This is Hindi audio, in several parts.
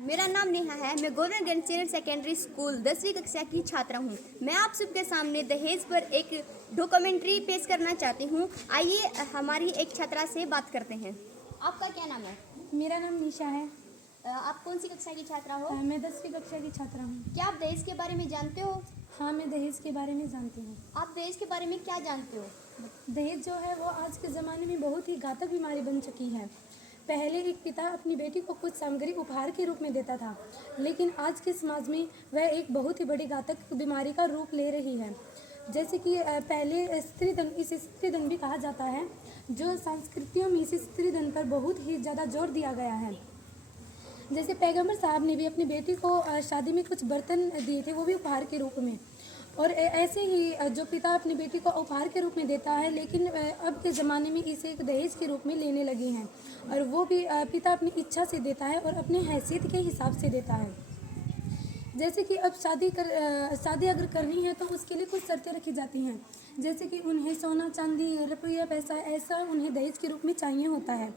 मेरा नाम नेहा है। मैं गवर्नमेंट सीनियर सेकेंडरी स्कूल 10वीं कक्षा की छात्रा हूँ। मैं आप सबके सामने दहेज पर एक डॉक्यूमेंट्री पेश करना चाहती हूँ। आइए हमारी एक छात्रा से बात करते हैं। आपका क्या नाम है? मेरा नाम निशा है। आप कौन सी कक्षा की छात्रा हो? मैं 10वीं कक्षा की छात्रा हूँ। क्या आप दहेज के बारे में जानते हो? हाँ, मैं दहेज के बारे में जानती हूँ। आप दहेज के बारे में क्या जानते हो? दहेज जो है वो आज के ज़माने में बहुत ही घातक बीमारी बन चुकी है। पहले एक पिता अपनी बेटी को कुछ सामग्री उपहार के रूप में देता था, लेकिन आज के समाज में वह एक बहुत ही बड़ी घातक बीमारी का रूप ले रही है। जैसे कि पहले स्त्रीधन, इसे स्त्रीधन भी कहा जाता है, जो संस्कृतियों में इस स्त्रीधन पर बहुत ही ज़्यादा जोर दिया गया है। जैसे पैगंबर साहब ने भी अपनी बेटी को शादी में कुछ बर्तन दिए थे, वो भी उपहार के रूप में। और ऐसे ही जो पिता अपनी बेटी को उपहार के रूप में देता है, लेकिन अब के ज़माने में इसे एक दहेज के रूप में लेने लगे हैं, और वो भी पिता अपनी इच्छा से देता है और अपने हैसियत के हिसाब से देता है। जैसे कि अब शादी अगर करनी है तो उसके लिए कुछ शर्तें रखी जाती हैं, जैसे कि उन्हें सोना, चांदी, रुपया, पैसा ऐसा उन्हें दहेज के रूप में चाहिए होता है।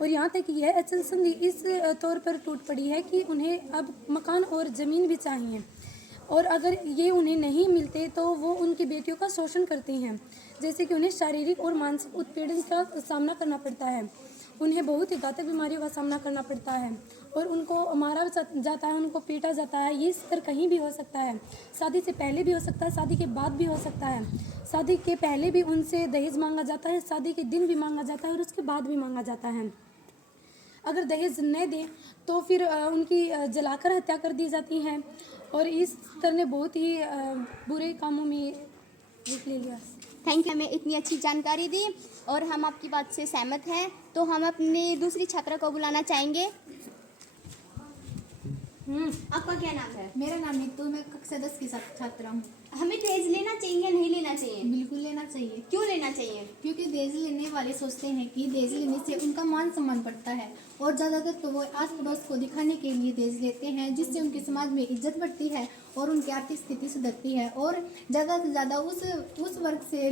और यहाँ तक यह अचल संधि इस तौर पर टूट पड़ी है कि उन्हें अब मकान और ज़मीन भी चाहिए, और अगर ये उन्हें नहीं मिलते तो वो उनकी बेटियों का शोषण करती हैं, जैसे कि उन्हें शारीरिक और मानसिक उत्पीड़न का सामना करना पड़ता है। उन्हें बहुत ही घातक बीमारियों का सामना करना पड़ता है, और उनको मारा जाता है, उनको पीटा जाता है। ये स्तर कहीं भी हो सकता है, शादी से पहले भी हो सकता है, शादी के बाद भी हो सकता है। शादी के पहले भी उनसे दहेज मांगा जाता है, शादी के दिन भी मांगा जाता है, और उसके बाद भी मांगा जाता है। अगर दहेज न दें तो फिर उनकी जलाकर हत्या कर दी जाती है, और इस तरह ने बहुत ही बुरे कामों में रूप ले लिया। थैंक यू, हमें इतनी अच्छी जानकारी दी और हम आपकी बात से सहमत हैं। तो हम अपनी दूसरी छात्रा को बुलाना चाहेंगे। आपका क्या नाम है? मेरा नाम नीतू, मैं कक्षा 10 की छात्रा हूँ। हमें दहेज लेना चाहिए या नहीं लेना चाहिए? बिल्कुल लेना चाहिए। क्यों लेना चाहिए? क्योंकि दहेज लेने वाले सोचते हैं कि दहेज लेने से उनका मान सम्मान बढ़ता है, और ज़्यादातर तो वो आस पड़ोस को दिखाने के लिए दहेज लेते हैं, जिससे उनके समाज में इज्जत बढ़ती है और उनकी आर्थिक स्थिति सुधरती है। और ज़्यादा से ज़्यादा उस वर्ग से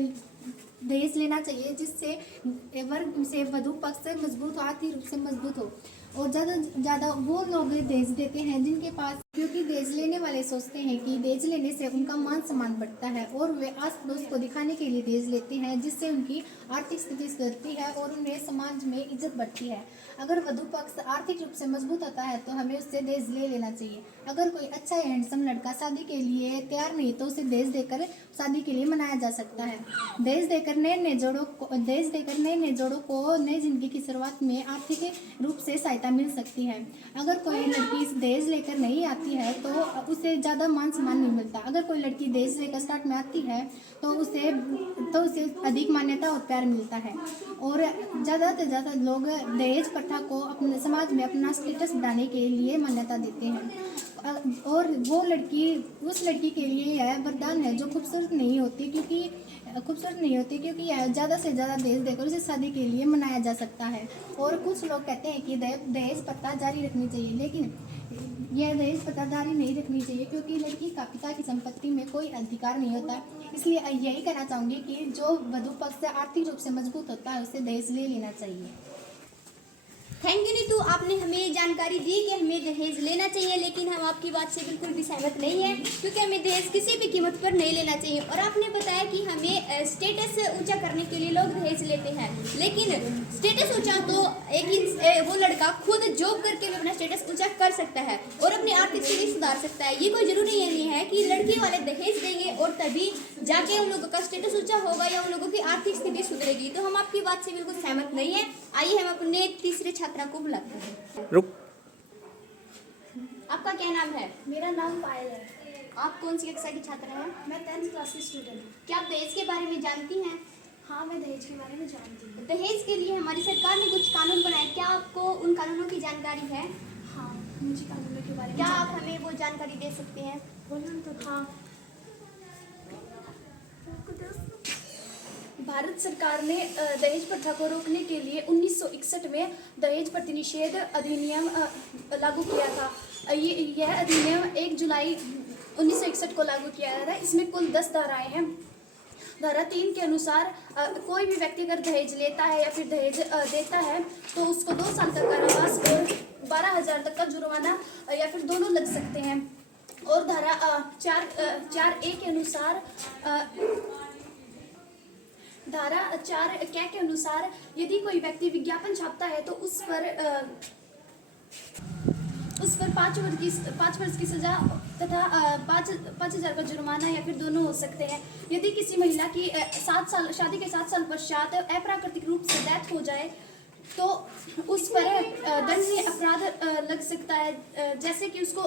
दहेज लेना चाहिए जिससे वर्ग से वधु पक्ष मजबूत हो, आर्थिक रूप से मजबूत हो। और ज़्यादा ज़्यादा वो लोग दहेज देते हैं जिनके पास, क्योंकि दहेज लेने वाले सोचते हैं कि दहेज लेने से उनका मान सम्मान बढ़ता है, और वे आस पड़ोस को दिखाने के लिए दहेज लेते हैं, जिससे उनकी आर्थिक स्थिति सुधरती है और उन्हें समाज में इज्जत बढ़ती है। अगर वधु पक्ष आर्थिक रूप से मजबूत होता है तो हमें उससे दहेज ले लेना चाहिए। अगर कोई अच्छा हैंडसम लड़का शादी के लिए तैयार नहीं तो उसे दहेज देकर शादी के लिए मनाया जा सकता है। दहेज देकर नए जोड़ों को नई जिंदगी की शुरुआत में आर्थिक रूप से सहायता मिल सकती है। अगर कोई लड़की दहेज लेकर नहीं आती है तो उसे ज़्यादा मान सम्मान नहीं मिलता। अगर कोई लड़की दहेज लेकर स्टार्ट में आती है तो उसे अधिक मान्यता और प्यार मिलता है। और ज़्यादा से ज़्यादा लोग दहेज प्रथा को अपने समाज में अपना स्टेटस बढ़ाने के लिए मान्यता देते हैं, और वो लड़की उस लड़की के लिए यह वरदान है जो खूबसूरत नहीं होती, क्योंकि यह ज़्यादा से ज़्यादा दहेज देकर उसे शादी के लिए मनाया जा सकता है। और कुछ लोग कहते हैं कि दहेज प्रथा जारी रखनी चाहिए, लेकिन यह दहेज प्रथा जारी नहीं रखनी चाहिए, क्योंकि लड़की का पिता की संपत्ति में कोई अधिकार नहीं होता। इसलिए यही कहना चाहूँगी कि जो वधु पक्ष आर्थिक रूप से मजबूत होता है उसे दहेज ले लेना चाहिए। थैंक यू नीतू, आपने हमें जानकारी दी कि हमें दहेज लेना चाहिए, लेकिन हम आपकी बात से बिल्कुल भी सहमत नहीं है, क्योंकि हमें दहेज किसी भी कीमत पर नहीं लेना चाहिए। और आपने बताया कि हमें स्टेटस ऊंचा करने के लिए लोग दहेज लेते हैं, लेकिन स्टेटस ऊंचा तो वो लड़का खुद जॉब करके भी अपना स्टेटस ऊंचा कर सकता है और अपनी आर्थिक स्थिति सुधार सकता है। ये कोई जरूरी नहीं है कि लड़की वाले दहेज देंगे और तभी जाके उन लोगों का स्टेटस ऊंचा होगा या उन लोगों की आर्थिक स्थिति सुधरेगी। तो हम आपकी बात से बिल्कुल सहमत नहीं है। आइए हम अपने तीसरे छात्रा को बुलाते हैं। रुक। आपका क्या नाम है? मेरा नाम पायल है। आप कौन सी कक्षा की छात्रा हैं? मैं 10th क्लास की स्टूडेंट हूँ। क्या आप दहेज के बारे में जानती हैं? हाँ, मैं दहेज के बारे में जानती हूँ। दहेज के लिए हमारी सरकार ने कुछ कानून बनाए, क्या आपको उन कानूनों की जानकारी है? हाँ, मुझे कानूनों के बारे में क्या आप हमें वो जानकारी दे सकते हैं? बोलना तो। हाँ, भारत सरकार ने दहेज प्रथा को रोकने के लिए 1961 में दहेज प्रतिनिषेध अधिनियम लागू किया था। यह अधिनियम 1 जुलाई 1961 को लागू किया गया था। इसमें कुल 10 धाराएं हैं। धारा 3 के अनुसार कोई भी व्यक्ति अगर दहेज लेता है या फिर दहेज देता है तो उसको 2 साल तक कारावास और 12,000 तक का जुर्माना या फिर दोनों लग सकते हैं। और धारा 4A के अनुसार धारा 4 के अनुसार यदि कोई व्यक्ति विज्ञापन छापता है तो उस पर 5 वर्ष की सजा तथा 5,000 का जुर्माना या फिर दोनों हो सकते हैं। यदि किसी महिला की 7 साल शादी के 7 साल पश्चात अप्राकृतिक रूप से डेथ हो जाए तो उस पर दंडनीय अपराध लग सकता है, जैसे कि उसको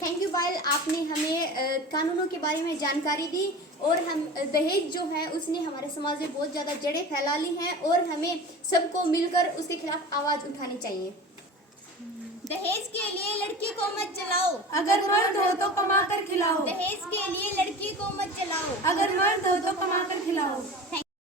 थैंक यू पायल, आपने हमें कानूनों के बारे में जानकारी दी और हम दहेज जो है उसने हमारे समाज में बहुत ज़्यादा जड़ें फैला ली हैं और हमें सबको मिलकर उसके खिलाफ आवाज़ उठानी चाहिए। दहेज के लिए लड़की को मत चलाओ, अगर मर्द हो तो कमा कर खिलाओ। दहेज के लिए लड़की को मत चलाओ, अगर मर्द हो तो कमा कर खिलाओ।